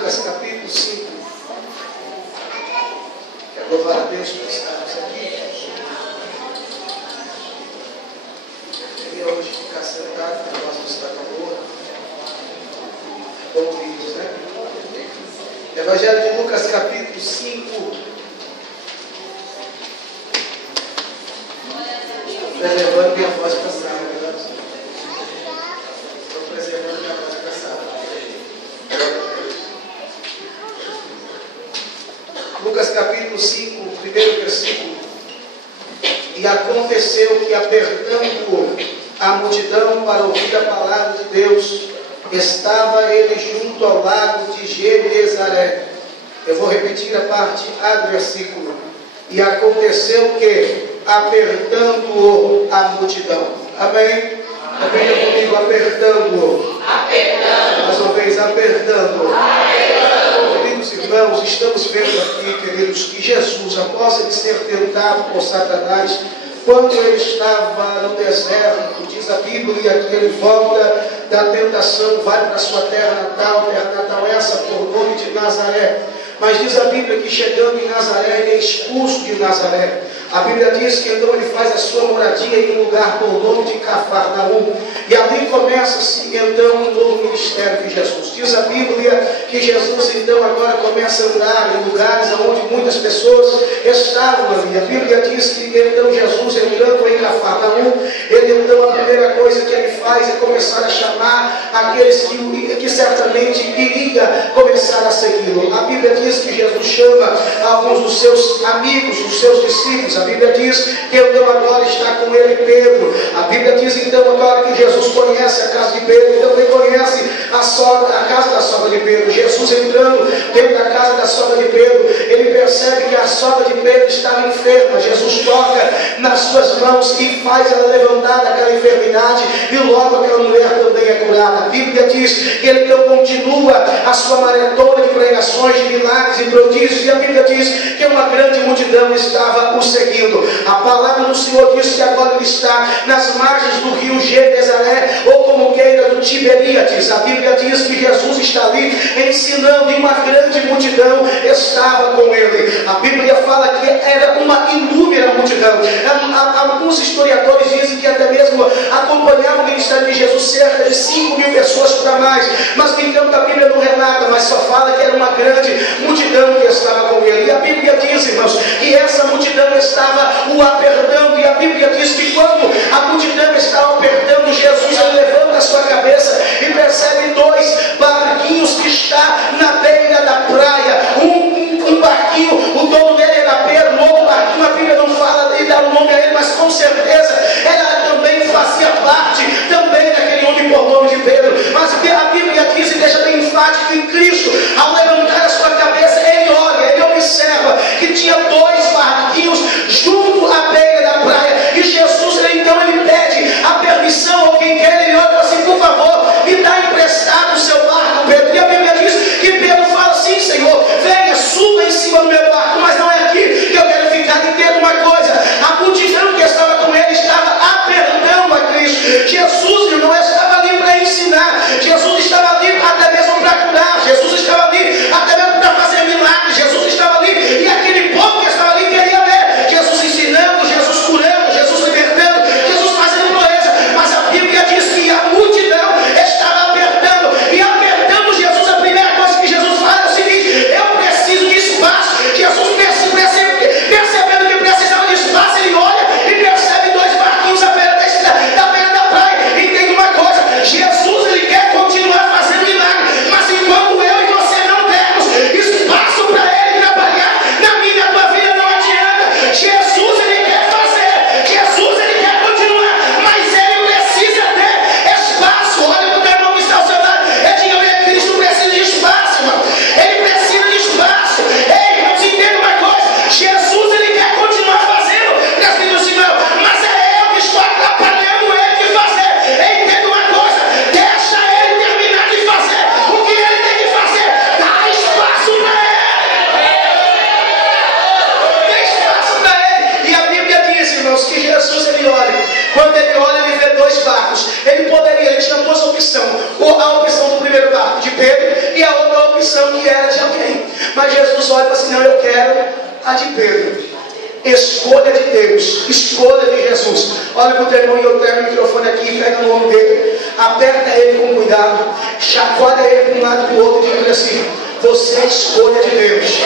Lucas capítulo 5. Quero louvar a Deus por estarmos aqui. Queria hoje ficar sentado, porque nós não está calor. É bom vídeo, né? Evangelho de Lucas capítulo 5. Preservando minha voz passada, né? Estou preservando minha voz passada. Lucas capítulo 5, primeiro versículo. E aconteceu que, apertando a multidão para ouvir a palavra de Deus, estava ele junto ao lago de Genezaré. Eu vou repetir a parte A do versículo. E aconteceu que, apertando-o a multidão. Amém? Repita comigo, apertando-o. Apertando. Mais uma vez, apertando-o. Apertando. Queridos irmãos, estamos vendo aqui, queridos, que Jesus, após ele ser tentado por Satanás, quando ele estava no deserto, diz a Bíblia que ele volta da tentação, vai para a sua terra natal essa por nome de Nazaré. Mas diz a Bíblia que chegando em Nazaré, ele é expulso de Nazaré. A Bíblia diz que então ele faz a sua moradia em um lugar por nome de Cafarnaum. E ali começa-se então um novo ministério de Jesus. Diz a Bíblia que Jesus então agora começa a andar em lugares onde muitas pessoas estavam ali. A Bíblia diz que então Jesus entrando em Cafarnaum, ele então a primeira coisa que ele faz é começar a chamar aqueles que certamente iria começar a segui-lo. A Bíblia diz que Jesus chama alguns dos seus amigos, dos seus discípulos. A Bíblia diz que então agora está com ele Pedro. A Bíblia diz então agora que Jesus conhece a casa de Pedro, então ele conhece a casa da sogra de Pedro. Jesus entrando dentro da casa da sogra de Pedro, ele percebe que a sogra de Pedro estava enferma. Jesus toca nas suas mãos e faz ela levantar daquela enfermidade, e logo aquela mulher também é curada. A Bíblia diz que ele então continua a sua maratona de pregações, de milagres e prodígios, e a Bíblia diz que uma grande multidão estava o seguindo. A palavra do Senhor diz que agora ele está nas margens do rio Genezaré, ou como queira, do Tiberíades. A Bíblia diz que Jesus está ali ensinando, e uma grande multidão estava com ele. A Bíblia fala que era uma inúmera multidão. Alguns historiadores dizem que até mesmo acompanhavam o ministério de Jesus cerca de 5.000 pessoas para mais, mas no entanto a Bíblia não relata, mas só fala que era uma grande multidão que estava com ele. E a Bíblia diz, irmãos, que essa multidão estava o apertando, e a Bíblia diz que quando a multidão estava apertando Jesus, ele levanta a sua cabeça e percebe dois barquinhos que está na beira da praia. Um barquinho, o dono dele era Pedro, o outro barquinho, a Bíblia não fala e dá o nome a ele, mas com certeza ela também fazia parte também daquele homem por nome de Pedro. Mas a Bíblia diz e deixa bem enfático que Cristo, ao levantar a sua cabeça, ele olha, ele observa que tinha dois barquinhos junto à beira da praia, e Jesus então ele pede a permissão opção que era de alguém. Mas Jesus olha e fala assim: não, eu quero a de Pedro. Escolha de Deus, escolha de Jesus. Olha para o teu irmão e eu pego o microfone aqui, pega no ombro dele, aperta ele com cuidado, chacoalha ele de um lado e do outro e diz assim: você é a escolha de Deus.